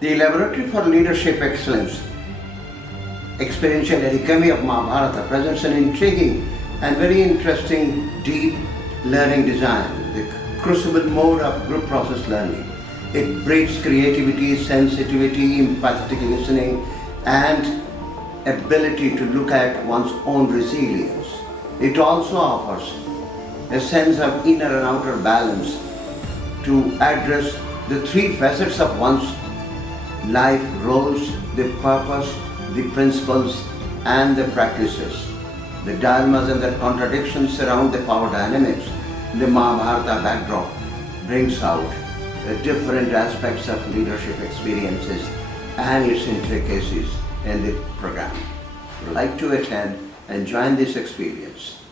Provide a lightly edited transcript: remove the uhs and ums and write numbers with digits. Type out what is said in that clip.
The Laboratory for Leadership Excellence, Experiential Alchemy of Mahabharata presents an intriguing and very interesting deep learning design, the crucible mode of group process learning. It breeds creativity, sensitivity, empathetic listening, and ability to look at one's own resilience. It also offers a sense of inner and outer balance to address the three facets of one's life: roles, the purpose, the principles, and the practices. The dilemmas and the contradictions around the power dynamics in the Mahabharata backdrop brings out the different aspects of leadership experiences and its intricacies in the program. Would like to attend and join this experience.